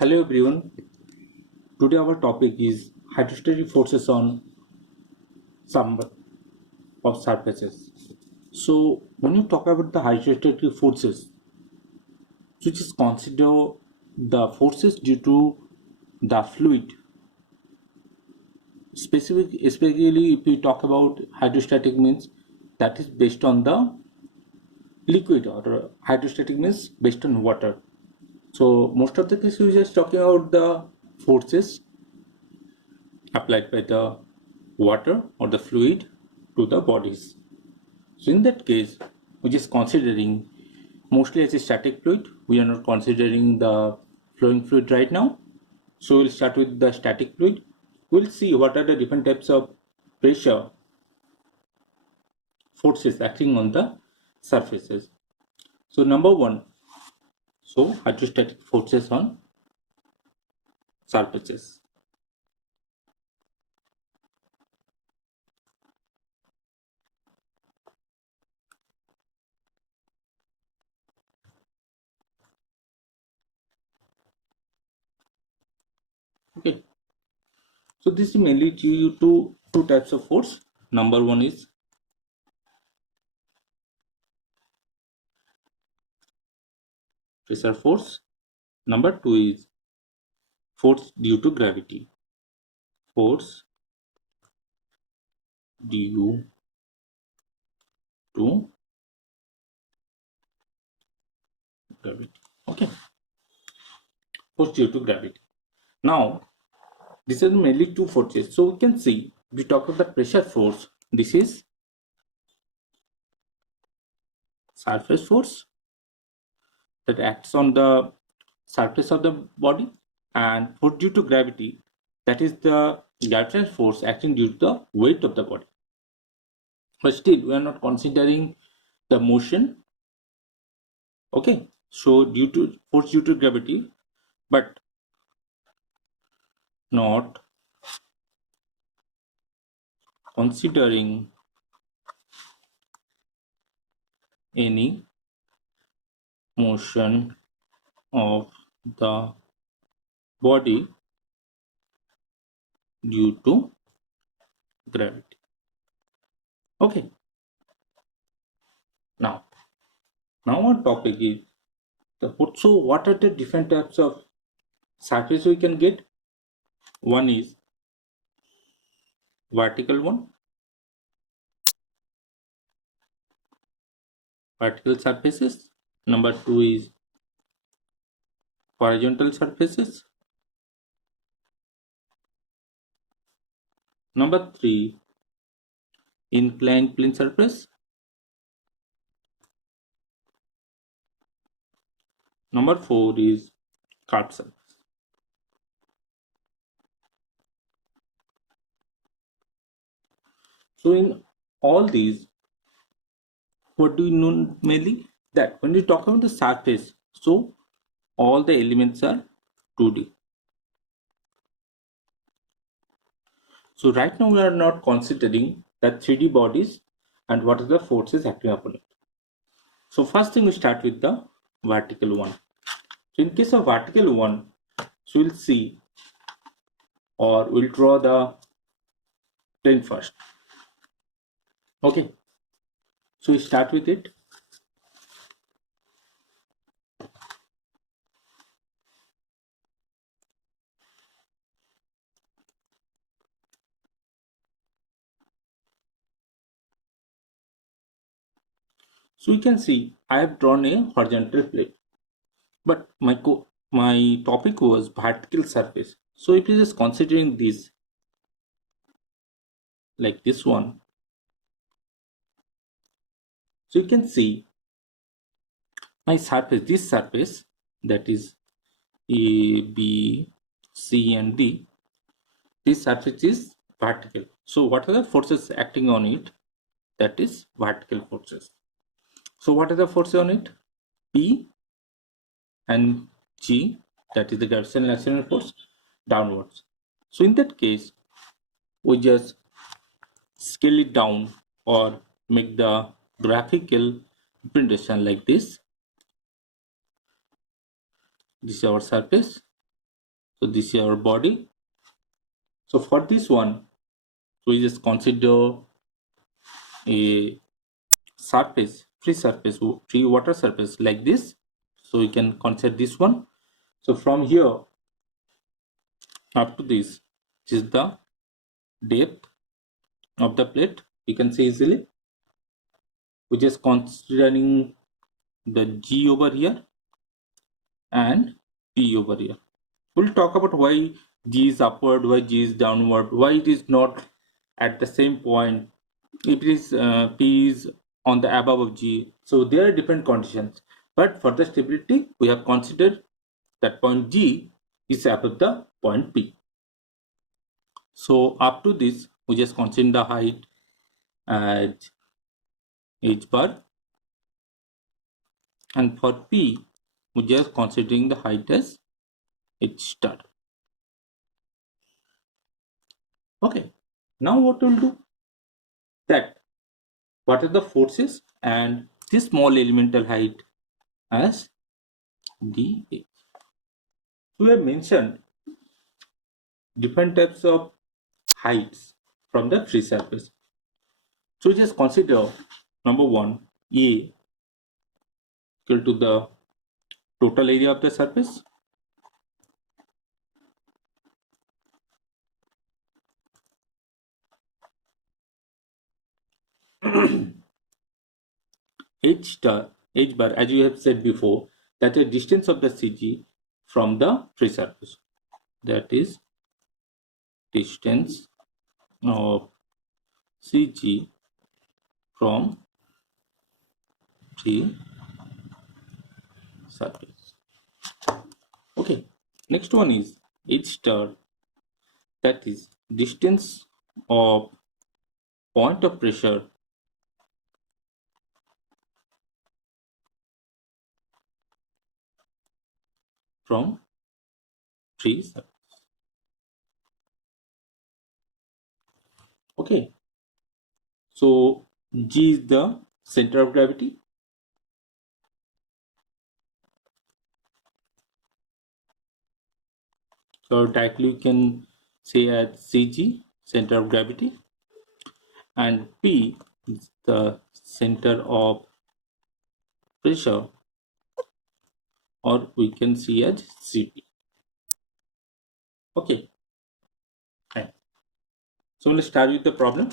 Hello everyone. Today our topic is hydrostatic forces on some of surfaces. So when you talk about the hydrostatic forces, which is consider the forces due to the fluid. Especially if we talk about hydrostatic means that is based on the liquid or hydrostatic means based on water. So most of the cases we just talking about the forces applied by the water or the fluid to the bodies. So in that case, we're just considering mostly as a static fluid. We are not considering the flowing fluid right now. So we'll start with the static fluid. We'll see what are the different types of pressure forces acting on the surfaces. So number one, so hydrostatic forces on surfaces. Okay. So this is mainly due to two types of force. Number one is pressure force. Number two is force due to gravity. Force due to gravity. Okay. Force due to gravity. Now, this is mainly two forces. So we can see, we talk about the pressure force. This is surface force that acts on the surface of the body, and force due to gravity, that is the gravitational force acting due to the weight of the body. But still, we are not considering the motion. Okay, so due to force due to gravity, but not considering any motion of the body due to gravity. Okay. Now our topic is so what are the different types of surface we can get? One is vertical one, vertical surfaces. Number two is horizontal surfaces. Number three, inclined plane surface. Number four is curved surface. So in all these, what do you know mainly? That when we talk about the surface, so all the elements are 2D. So right now we are not considering the 3D bodies and what are the forces acting upon it. So first thing we start with the vertical one. So in case of vertical one, so we'll see or we'll draw the plane first. Okay. So we start with it. So you can see I have drawn a horizontal plane, but my topic was vertical surface. So if you just considering this, like this one, so you can see my surface, this surface, that is A, B, C and D, this surface is vertical. So what are the forces acting on it? That is vertical forces. So what are the forces on it? P and G, that is the gravitational acceleration force, downwards. So in that case, we just scale it down or make the graphical representation like this. This is our surface So this is our body. So for this one, we just consider a surface, free water surface like this. So we can consider this one. So from here up to this is the depth of the plate. You can see easily. We're just considering the G over here and P over here. We'll talk about why G is upward, why G is downward, why it is not at the same point. If it is P is on the above of G, so there are different conditions. But for the stability, we have considered that point G is above the point P. So up to this, we just consider the height as h bar, and for P, we just considering the height as h star. Okay, now what we'll do that what are the forces and this small elemental height as dh. So we have mentioned different types of heights from the free surface. So just consider number one, A equal to the total area of the surface, h bar, as you have said before, that is distance of the CG from the free surface. That is distance of CG from free surface. Okay, next one is h star, that is distance of point of pressure from free surface. Okay, so G is the center of gravity. So directly you can say as CG, center of gravity, and P is the center of pressure, or we can see as Cp. Okay, fine. So let's start with the problem.